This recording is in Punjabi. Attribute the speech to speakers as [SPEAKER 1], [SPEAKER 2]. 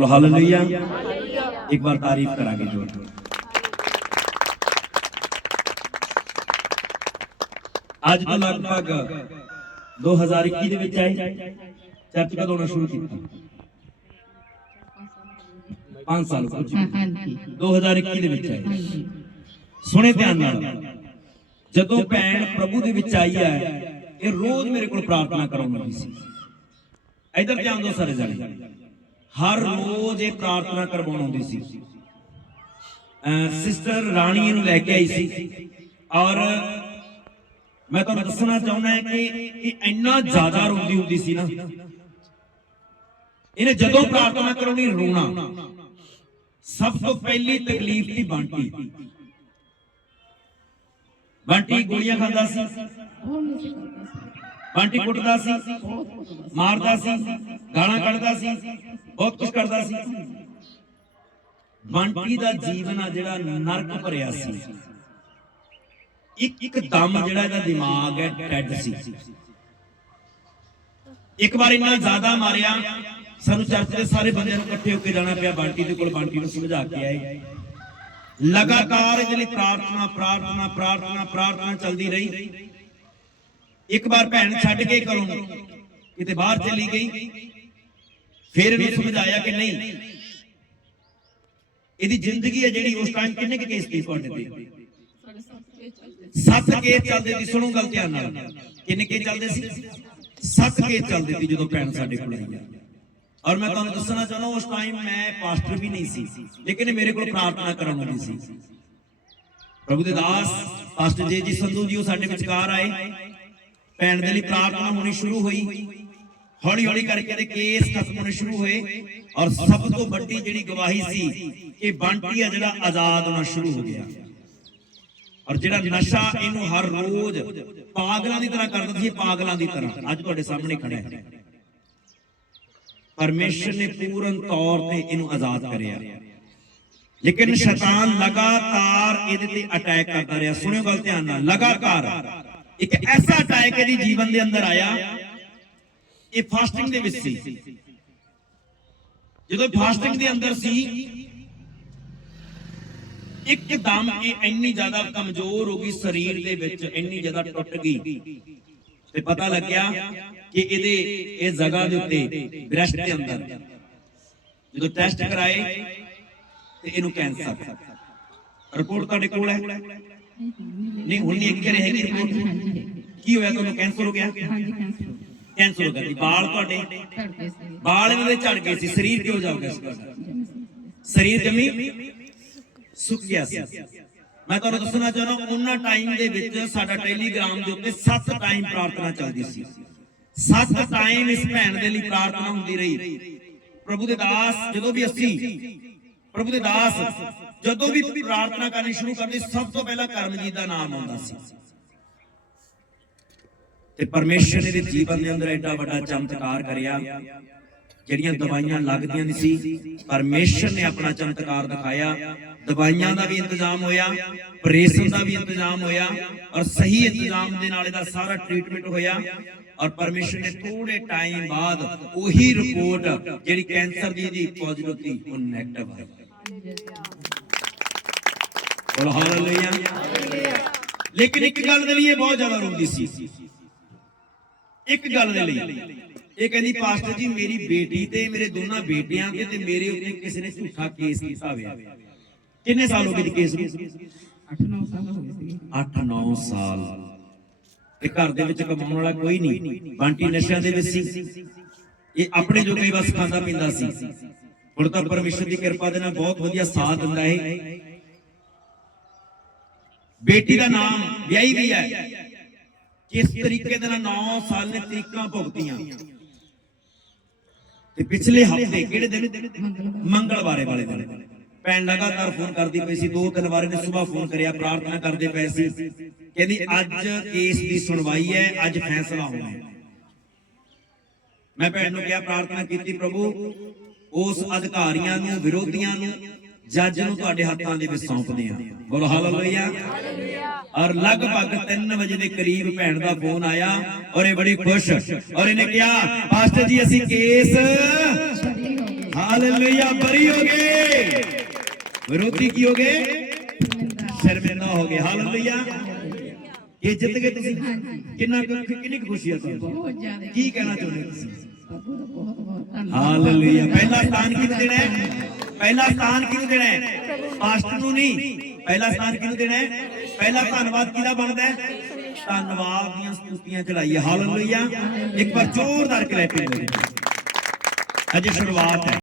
[SPEAKER 1] ਬੋਲ ਹਾਲੇਲੂਇਆ ਇੱਕ ਵਾਰ ਤਾਰੀਫ ਕਰਾਂਗੇ ਜੋਰ ਨਾਲ ਅੱਜ ਤੋਂ ਲਗਭਗ 2021 ਦੇ ਵਿੱਚ ਆਏ। ਚਰਚ ਕਦੋਂ ਆਉਣਾ ਸ਼ੁਰੂ ਕੀਤਾ? 5 ਸਾਲ ਹੋ ਚੁੱਕੇ। 2021 ਦੇ ਵਿੱਚ ਆਏ। ਸੁਣੇ ਧਿਆਨ ਨਾਲ। ਜਦੋਂ ਭੈਣ ਪ੍ਰਭੂ ਦੇ ਵਿੱਚ ਆਈ ਹੈ, ਇਹ ਰੋਜ਼ ਮੇਰੇ ਕੋਲ ਪ੍ਰਾਰਥਨਾ ਕਰਾਉਂਦੀ ਸੀ। ਇਧਰ ਧਿਆਨ ਦਿਓ ਸਾਰੇ ਜਣੇ। ਹਰ ਰੋਜ਼ ਇਹ ਪ੍ਰਾਰਥਨਾ ਕਰਵਾਉਣ ਆਉਂਦੀ ਸੀ। ਸਿਸਟਰ ਰਾਣੀ ਨੂੰ ਲੈ ਕੇ ਆਈ ਸੀ। ਔਰ ਮੈਂ ਤੁਹਾਨੂੰ ਦੱਸਣਾ ਚਾਹੁੰਦਾ ਹਾਂ ਕਿ ਇਹ ਇੰਨਾ ਜ਼ਿਆਦਾ ਰੋਂਦੀ ਹੁੰਦੀ ਸੀ ਨਾ। ਇਹਨੇ ਜਦੋਂ ਪ੍ਰਾਰਥਨਾ ਕਰਾਉਣੀ ਰੋਣਾ। ਸਭ ਤੋਂ ਪਹਿਲੀ ਤਕਲੀਫ ਸੀ ਬੰਟੀ। ਬੰਟੀ ਗੋਲੀਆਂ ਖਾਂਦਾ ਸੀ।
[SPEAKER 2] ਉਹ
[SPEAKER 1] ਬੰਟੀ ਕੁੱਟਦਾ ਸੀ, ਮਾਰਦਾ ਸੀ, ਗਾਲਾਂ ਕੱਢਦਾ ਸੀ, ਬਹੁਤ ਕੁਝ ਕਰਦਾ ਸੀ। ਬੰਟੀ ਦਾ ਜੀਵਨ ਆ ਜਿਹੜਾ ਨਰਕ ਭਰਿਆ ਸੀ। ਇੱਕ ਇੱਕ ਦਮ ਜਿਹੜਾ ਇਹਦਾ ਦਿਮਾਗ ਹੈ, ਡੈਡ ਸੀ। ਇੱਕ ਵਾਰ ਇੰਨਾ ਜ਼ਿਆਦਾ ਮਾਰਿਆ, ਸਾਨੂੰ ਚਰਚ ਦੇ ਸਾਰੇ ਬੰਦਿਆਂ ਨੂੰ ਇਕੱਠੇ ਹੋ ਕੇ ਜਾਣਾ ਪਿਆ, ਬਾਂਟੀ ਦੇ ਕੋਲ ਬਾਂਟੀ ਨੂੰ ਸਮਝਾ ਕੇ ਆਏ। ਲਗਾਤਾਰ ਜਿਹੜੀ ਪ੍ਰਾਰਥਨਾ ਪ੍ਰਾਰਥਨਾ ਪ੍ਰਾਰਥਨਾ ਪ੍ਰਾਰਥਨਾ ਚੱਲਦੀ ਰਹੀ। ਇੱਕ ਵਾਰ ਭੈਣ ਛੱਡ ਕੇ ਘਰੋਂ ਕਿਤੇ ਬਾਹਰ ਚਲੀ ਗਈ, ਫਿਰ ਇਹਨੂੰ ਸਮਝਾਇਆ ਕਿ ਨਹੀਂ, ਇਹਦੀ ਜ਼ਿੰਦਗੀ ਹੈ ਜਿਹੜੀ ਉਸ ਟਾਈਮ ਕਿੰਨੇ ਕੁ ਕੇਸ ਸੀ ਤੁਹਾਡੇ ਤੇ? ਸੱਤ ਕੇਸ ਚੱਲਦੇ ਸੀ, ਸੁਣੋ ਗੱਲ ਧਿਆਨ ਨਾਲ, ਕਿੰਨੇ ਕੇਸ ਚੱਲਦੇ ਸੀ? ਸੱਤ ਕੇਸ ਚੱਲਦੇ ਸੀ ਜਦੋਂ ਭੈਣ ਸਾਡੇ ਕੋਲ ਆਈ ਔਰ ਮੈਂ ਤੁਹਾਨੂੰ ਦੱਸਣਾ ਚਾਹੁੰਦਾ ਉਸ ਟਾਈਮ ਮੈਂ ਪਾਸਟਰ ਵੀ ਨਹੀਂ ਸੀ, ਲੇਕਿਨ ਮੇਰੇ ਕੋਲ ਪ੍ਰਾਰਥਨਾ ਕਰਨ ਵਾਲੀ ਸੀ। ਪ੍ਰਭੂ ਦੇ ਦਾਸ ਪਾਸਟਰ ਜੀ ਜੀ ਸੰਧੂ ਜੀ, ਉਹ ਸਾਡੇ ਵਿਚਕਾਰ ਆਏ। ਭੈਣ ਦੇ ਲਈ ਪ੍ਰਾਰਥਨਾ ਹੋਣੀ ਸ਼ੁਰੂ ਹੋਈ। ਹੌਲੀ ਹੌਲੀ ਕਰਕੇ ਇਹਦੇ ਕੇਸ ਖਤਮ ਹੋਣੇ ਸ਼ੁਰੂ ਹੋਏ ਔਰ ਸਭ ਤੋਂ ਵੱਡੀ ਜਿਹੜੀ ਗਵਾਹੀ ਸੀ ਕਿ ਬੰਟੀ ਆ ਜਿਹੜਾ ਆਜ਼ਾਦ ਹੋਣਾ ਸ਼ੁਰੂ ਹੋ ਗਿਆ। ਔਰ ਜਿਹੜਾ ਨਸ਼ਾ ਇਹਨੂੰ ਹਰ ਰੋਜ਼ ਪਾਗਲਾਂ ਦੀ ਤਰ੍ਹਾਂ ਕਰਦਾ ਸੀ ਪਾਗਲਾਂ ਦੀ ਤਰ੍ਹਾਂ। ਅੱਜ ਤੁਹਾਡੇ ਸਾਹਮਣੇ ਖੜਾ ਹੈ। ਪਰਮੇਸ਼ਰ ਨੇ ਪੂਰਨ ਤੌਰ ਤੇ ਇਹਨੂੰ ਆਜ਼ਾਦ ਕਰਿਆ। ਲੇਕਿਨ ਸ਼ੈਤਾਨ ਲਗਾਤਾਰ ਇਹਦੇ ਤੇ ਅਟੈਕ ਕਰਦਾ ਰਿਹਾ। ਸੁਣਿਓ ਗੱਲ ਧਿਆਨ ਨਾਲ। ਲਗਾਤਾਰ ਇੱਕ ਐਸਾ ਅਟੈਕ ਇਹਦੀ ਜੀਵਨ ਦੇ ਅੰਦਰ ਆਇਆ ਇਹ ਫਾਸਟਿੰਗ ਦੇ ਵਿੱਚ ਸੀ ਜਦੋਂ ਫਾਸਟਿੰਗ ਦੇ ਅੰਦਰ ਸੀ ਇੱਕਦਮ ਇਹ ਇੰਨੀ ਜ਼ਿਆਦਾ ਕਮਜ਼ੋਰ ਹੋ ਗਈ ਸਰੀਰ ਦੇ ਵਿੱਚ ਇੰਨੀ ਜ਼ਿਆਦਾ ਟੁੱਟ ਗਈ ਤੇ ਪਤਾ ਲੱਗਿਆ ਕਿ ਇਹਦੇ ਇਹ ਜਗ੍ਹਾ ਦੇ ਉੱਤੇ ਬ੍ਰੈਸਟ ਦੇ ਅੰਦਰ ਜਦੋਂ ਟੈਸਟ ਕਰਾਏ ਤੇ ਇਹਨੂੰ ਕੈਂਸਰ ਰਿਪੋਰਟ ਤੁਹਾਡੇ ਕੋਲ ਹੈ ਨਹੀਂ ਹੁਣ ਨਹੀਂ ਇੱਕ ਹੈਗੀ
[SPEAKER 2] ਹਾਂਜੀ
[SPEAKER 1] ਰਿਪੋਰਟ
[SPEAKER 2] ਹਾਂਜੀ। ਹੈਗੀ।
[SPEAKER 1] ਕੀ ਹੋਇਆ ਤੁਹਾਨੂੰ? ਕੈਂਸਰ ਹੋ ਗਿਆ?
[SPEAKER 2] ਹਾਂਜੀ ਕੈਂਸਰ ਹੋ ਗਿਆ।
[SPEAKER 1] ਕੈਂਸਰ ਹੋ ਗਿਆ ਸੀ ਬਾਲ ਤੁਹਾਡੇ?
[SPEAKER 2] ਸੀ।
[SPEAKER 1] ਇਹਨਾਂ ਦੇ ਝੜ ਗਏ ਸੀ। ਸਰੀਰ ਕਿਉਂ ਜਾ ਗਿਆ ਸੀ? ਤੁਹਾਡਾ?
[SPEAKER 2] ਜਮੀ ਸੀ।
[SPEAKER 1] ਸਰੀਰ ਜਮੀ ਸੁੱਕ ਗਿਆ ਸੀ। ਮੈਂ ਤੁਹਾਨੂੰ ਦੱਸਣਾ ਚਾਹੁੰਦਾ ਉਹਨਾਂ ਟਾਈਮ ਦੇ ਵਿੱਚ ਸਾਡਾ ਟੈਲੀਗ੍ਰਾਮ ਦੇ ਉੱਤੇ 7 ਟਾਈਮ ਪ੍ਰਾਰਥਨਾ ਚੱਲਦੀ ਸੀ। 7 ਟਾਈਮ ਇਸ ਭੈਣ ਦੇ ਲਈ ਪ੍ਰਾਰਥਨਾ ਹੁੰਦੀ ਰਹੀ। ਪ੍ਰਭੂ ਦੇ ਦਾਸ ਜਦੋਂ ਵੀ ਅਸੀਂ ਪ੍ਰਭੂ ਦੇ ਦਾਸ ਜਦੋਂ ਵੀ ਪ੍ਰਾਰਥਨਾ ਕਰਨੀ ਸ਼ੁਰੂ ਕਰਦੇ ਸਭ ਤੋਂ ਪਹਿਲਾਂ ਕਰਮਜੀਤ ਦਾ ਨਾਮ ਆਉਂਦਾ ਸੀ। ਤੇ ਪਰਮੇਸ਼ਰ ਨੇ ਦੇ ਜੀਵਨ ਦੇ ਅੰਦਰ ਐਡਾ ਵੱਡਾ ਚਮਤਕਾਰ ਕਰਿਆ, ਜਿਹੜੀਆਂ ਦਵਾਈਆਂ ਲੱਗਦੀਆਂ ਨਹੀਂ ਸੀ। ਪਰਮੇਸ਼ਰ ਨੇ ਆਪਣਾ ਚਮਤਕਾਰ ਦਿਖਾਇਆ। ਦਵਾਈਆਂ ਦਾ ਵੀ ਇੰਤਜ਼ਾਮ ਹੋਇਆ ਆਪਰੇਸ਼ਨ ਦਾ ਵੀ ਇੰਤਜ਼ਾਮ ਹੋਇਆ, ਔਰ ਸਹੀ ਇੰਤਜ਼ਾਮ ਦੇ ਨਾਲ ਇਹਦਾ ਸਾਰਾ ਟ੍ਰੀਟਮੈਂਟ ਹੋਇਆ। ਔਰ ਪਰਮੇਸ਼ਰ ਨੇ ਥੋੜੇ ਟਾਈਮ ਬਾਅਦ ਉਹੀ ਰਿਪੋਰਟ ਜਿਹੜੀ ਕੈਂਸਰ ਦੀ ਦੀ ਪੋਜ਼ਿਟਿਵ ਸੀ ਉਹ ਨੈਗੇਟਿਵ ਆਈ। ਬੋਲ ਹਾਲੇਲੂਇਆ ਲੇਕਿਨ ਇੱਕ ਗੱਲ ਦੇ ਲਈ ਇਹ ਬਹੁਤ ਜ਼ਿਆਦਾ ਰੋਂਦੀ ਸੀ। ਇੱਕ ਗੱਲ ਦੇ ਲਈ। ਇਹ ਕਹਿੰਦੀ ਪਾਸਟਰ ਜੀ ਮੇਰੀ ਬੇਟੀ ਤੇ ਮੇਰੇ ਦੋਨਾਂ ਬੇਟਿਆਂ ਤੇ ਤੇ ਮੇਰੇ ਉੱਤੇ ਕਿਸੇ ਨੇ ਝੂਠਾ ਕੇਸ ਕੀਤਾ ਹੋਇਆ ਕਿੰਨੇ ਸਾਲ ਹੋ ਗਏ ਜੀ ਕੇਸ ਨੂੰ?
[SPEAKER 2] 8-9 ਸਾਲ ਹੋ ਗਏ ਸੀ
[SPEAKER 1] 8-9 ਸਾਲ। ਤੇ ਘਰ ਦੇ ਵਿੱਚ ਕਮਾਉਣ ਵਾਲਾ ਕੋਈ ਨਹੀਂ। ਬੰਟੀ ਨਸ਼ਿਆਂ ਦੇ ਵਿੱਚ ਸੀ। ਇਹ ਆਪਣੇ ਜੋਗੇ ਹੀ ਬਸ ਖਾਂਦਾ ਪੀਂਦਾ ਸੀ। ਹੁਣ ਤਾਂ ਪਰਮੇਸ਼ਰ ਦੀ ਕਿਰਪਾ ਦੇ ਨਾਲ ਬਹੁਤ ਵਧੀਆ ਸਾਥ ਦਿੰਦਾ ਹੈ ਬੇਟੀ ਦਾ ਨਾਮ ਵਿਆਹੀ ਵੀ ਹੈ। ਕਿਸ ਤਰੀਕੇ ਦੇ ਨਾਲ 9 ਸਾਲ ਨੇ ਤਰੀਕਾਂ ਭੁਗਤੀਆਂ? ਤੇ ਪਿਛਲੇ ਹਫ਼ਤੇ ਕਿਹੜੇ ਦਿਨ? ਮੰਗਲਵਾਰੇ ਵਾਲੇ ਦਿਨ। ਭੈਣ ਲਗਾਤਾਰ ਫੋਨ ਕਰਦੀ ਪਈ ਸੀ, ਦੋ ਤਿੰਨ ਵਾਰ ਨੇ ਸਵੇਰ ਫੋਨ ਕਰਿਆ, ਪ੍ਰਾਰਥਨਾ ਕਰਦੇ ਪਏ ਸੀ। ਕਹਿੰਦੀ, ਅੱਜ ਕੇਸ ਦੀ ਸੁਣਵਾਈ ਹੈ, ਅੱਜ ਫੈਸਲਾ ਹੋਣਾ ਹੈ। ਮੈਂ ਭੈਣ ਨੂੰ ਕਿਹਾ, ਪ੍ਰਾਰਥਨਾ ਕੀਤੀ, ਪ੍ਰਭੂ, ਉਸ ਅਧਿਕਾਰੀਆਂ ਨੂੰ, ਵਿਰੋਧੀਆਂ ਨੂੰ ਜੱਜ ਨੂੰ ਤੁਹਾਡੇ ਹੱਥਾਂ ਦੇ ਵਿੱਚ ਸੌਂਪਦੇ ਆ ਬੋਲੋ ਹਾਲੇਲੂਇਆ ਔਰ ਲਗਭਗ 3 ਵਜੇ ਦੇ ਕਰੀਬ ਭੈਣ ਦਾ ਫੋਨ ਆਇਆ ਔਰ ਇਹ ਬੜੀ ਖੁਸ਼ ਔਰ ਇਹਨੇ ਕਿਹਾ ਪਾਸਟਰ ਜੀ ਅਸੀਂ ਕੇਸ ਹਾਲੇਲੂਇਆ ਬਰੀ ਹੋ ਗਏ। ਵਿਰੋਧੀ ਕੀ ਹੋ ਗਏ? ਸ਼ਰਮਿੰਦਾ ਹੋ ਗਏ। ਹਾਲੇਲੂਇਆ ਇਹ ਜਿੱਤ ਗਏ ਤੁਸੀਂ। ਕਿੰਨਾ ਕੁ- ਕਿੰਨੀ ਕੁ ਖੁਸ਼ੀ ਆ ਤੁਹਾਨੂੰ? ਕੀ ਕਹਿਣਾ ਚਾਹੁੰਦੇ ਤੁਸੀਂ? ਹਾਲੇਲੂਇਆ ਪਹਿਲਾ ਸਥਾਨ ਕਿਹਨੂੰ ਦੇਣਾ ਹੈ? ਪਹਿਲਾ ਸਥਾਨ ਕਿਹਨੂੰ ਦੇਣਾ ਹੈ? ਪਾਸਟਰ ਨੂੰ ਨਹੀਂ। ਪਹਿਲਾ ਸਥਾਨ ਕਿਹਨੂੰ ਦੇਣਾ ਹੈ? ਪਹਿਲਾ ਧੰਨਵਾਦ ਕਿਹਦਾ ਬਣਦਾ ਹੈ? ਧੰਨਵਾਦ ਦੀਆਂ ਸਤੁਸਤੀਆਂ ਚੜਾਈਏ ਹਾਲੇਲੂਇਆ। ਇੱਕ ਵਾਰ ਜ਼ੋਰਦਾਰ ਕਲੈਪਿੰਗ ਕਰੋ ਅਜੇ ਸ਼ੁਰੂਆਤ ਹੈ।